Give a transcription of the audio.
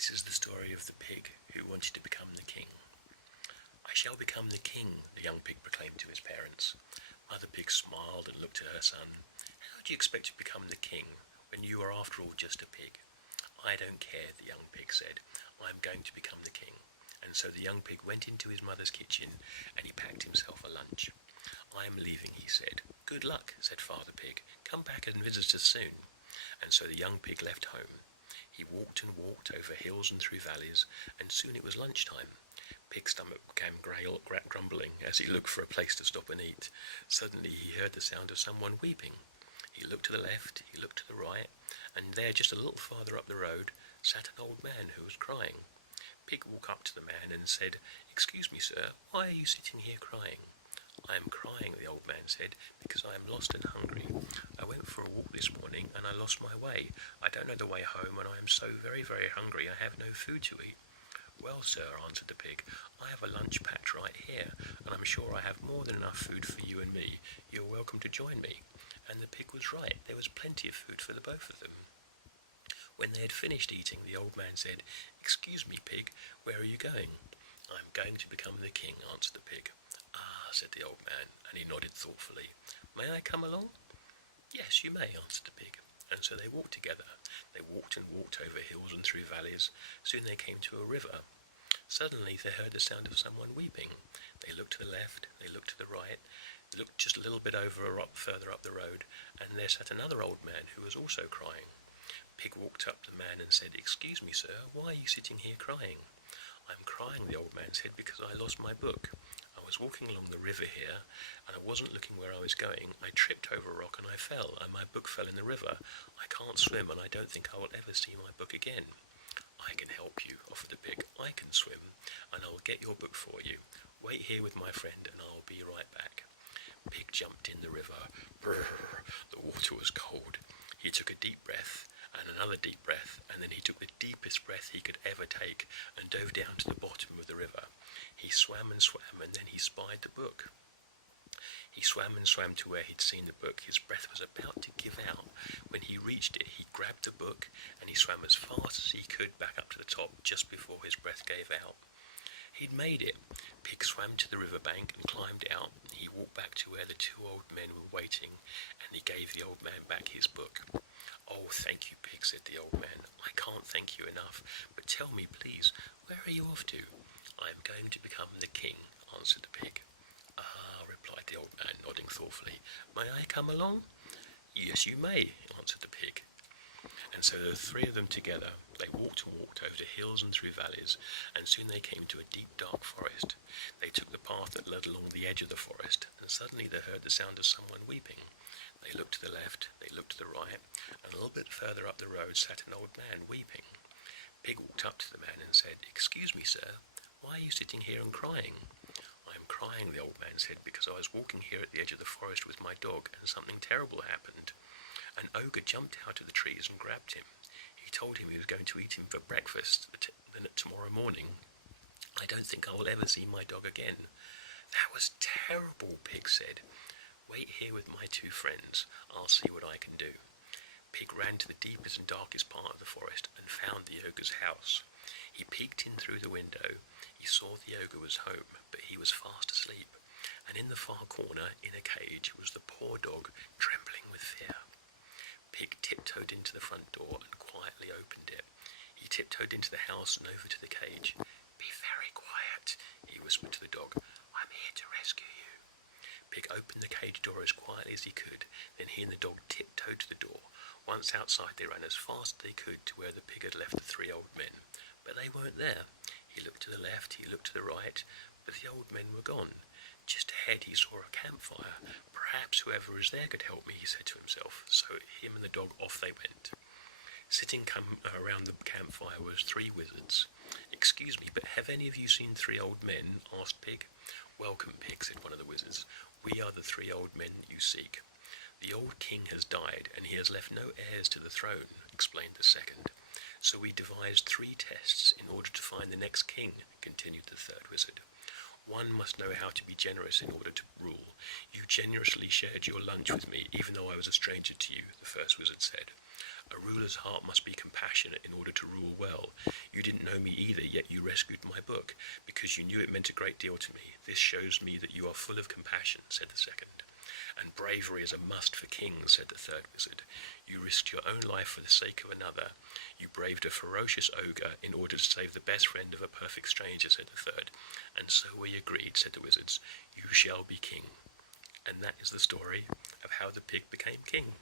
This is the story of the pig who wanted to become the king. "I shall become the king," the young pig proclaimed to his parents. Mother Pig smiled and looked at her son. "How do you expect to become the king when you are after all just a pig?" "I don't care," the young pig said. "I am going to become the king." And so the young pig went into his mother's kitchen and he packed himself a lunch. "I am leaving," he said. "Good luck," said Father Pig. "Come back and visit us soon." And so the young pig left home. He walked and walked over hills and through valleys, and soon it was lunchtime. Pig's stomach began grumbling as he looked for a place to stop and eat. Suddenly he heard the sound of someone weeping. He looked to the left, he looked to the right, and there, just a little farther up the road, sat an old man who was crying. Pig walked up to the man and said, "Excuse me, sir, why are you sitting here crying?" "I am crying," the old man said, "because I am lost and hungry. I went for a walk this morning and I lost my way. I don't know the way home, and I am so very, very hungry I have no food to eat." "Well, sir," answered the pig, "I have a lunch packed right here, and I'm sure I have more than enough food for you and me. You're welcome to join me." And the pig was right. There was plenty of food for the both of them. When they had finished eating, the old man said, "Excuse me, pig, where are you going?" "I am going to become the king," answered the pig. "Ah," said the old man, and he nodded thoughtfully. "May I come along?" "Yes, you may," answered the pig. And so they walked together. They walked and walked over hills and through valleys. Soon they came to a river. Suddenly they heard the sound of someone weeping. They looked to the left, they looked to the right, they looked just a little bit further up the road, and there sat another old man who was also crying. Pig walked up to the man and said, "Excuse me, sir, why are you sitting here crying?" "I am crying," the old man said, "because I lost my book. I was walking along the river here, and I wasn't looking where I was going. I tripped over a rock and I fell, and my book fell in the river. I can't swim, and I don't think I will ever see my book again." "I can help you," offered the pig. "I can swim, and I'll get your book for you. Wait here with my friend, and I'll be right back." Pig jumped in the river. Brrr! The water was cold. He took a deep breath, and another deep breath, and then he took the deepest breath he could ever take and dove down to the bottom of the river. He swam, and then he spied the book. He swam and swam to where he'd seen the book. His breath was about to give out. When he reached it, he grabbed the book, and he swam as fast as he could back up to the top just before his breath gave out. He'd made it. Pig swam to the riverbank and climbed out. He walked back to where the two old men were waiting, and he gave the old man back his book. "Oh, thank you, Pig," said the old man. "I can't thank you enough, but tell me, please, where are you off to?" "I am going to become the king," answered the pig. "Ah," replied the old man, nodding thoughtfully. "May I come along?" "Yes, you may," answered the pig. And so the three of them together, they walked and walked over the hills and through valleys, and soon they came to a deep, dark forest. They took the path that led along the edge of the forest, and suddenly they heard the sound of someone weeping. They looked to the left, they looked to the right, and a little bit further up the road sat an old man weeping. Pig walked up to the man and said, "Excuse me, sir, why are you sitting here and crying?" "I am crying," the old man said, "because I was walking here at the edge of the forest with my dog, and something terrible happened. An ogre jumped out of the trees and grabbed him. He told him he was going to eat him for breakfast tomorrow morning. I don't think I will ever see my dog again." "That was terrible," Pig said. "Wait here with my two friends. I'll see what I can do." Pig ran to the deepest and darkest part of the forest and found the ogre's house. He peeked in through the window. He saw the ogre was home, but he was fast asleep, and in the far corner, in a cage, was the poor dog, trembling with fear. Pig tiptoed into the front door and quietly opened it. He tiptoed into the house and over to the cage. "Be very quiet," he whispered to the dog. "I'm here to rescue you." Pig opened the cage door as quietly as he could. Then he and the dog tiptoed to the door. Once outside, they ran as fast as they could to where the pig had left the three old men. But they weren't there. He looked to the left, he looked to the right, but the old men were gone. Just ahead he saw a campfire. "Perhaps whoever is there could help me," he said to himself. So him and the dog, off they went. Sitting around the campfire was three wizards. "Excuse me, but have any of you seen three old men?" asked Pig. "Welcome, Pig," said one of the wizards. "We are the three old men you seek." "The old king has died, and he has left no heirs to the throne," explained the second. "So we devised 3 tests in order to find the next king," continued the third wizard. "One must know how to be generous in order to rule. You generously shared your lunch with me, even though I was a stranger to you," the first wizard said. "A ruler's heart must be compassionate in order to rule well. You didn't rescued my book, because you knew it meant a great deal to me. This shows me that you are full of compassion, said the second. And bravery is a must for kings, said the third wizard. You risked your own life for the sake of another. You braved a ferocious ogre in order to save the best friend of a perfect stranger, said the third. And so we agreed, said the wizards. You shall be king. And that is the story of how the pig became king.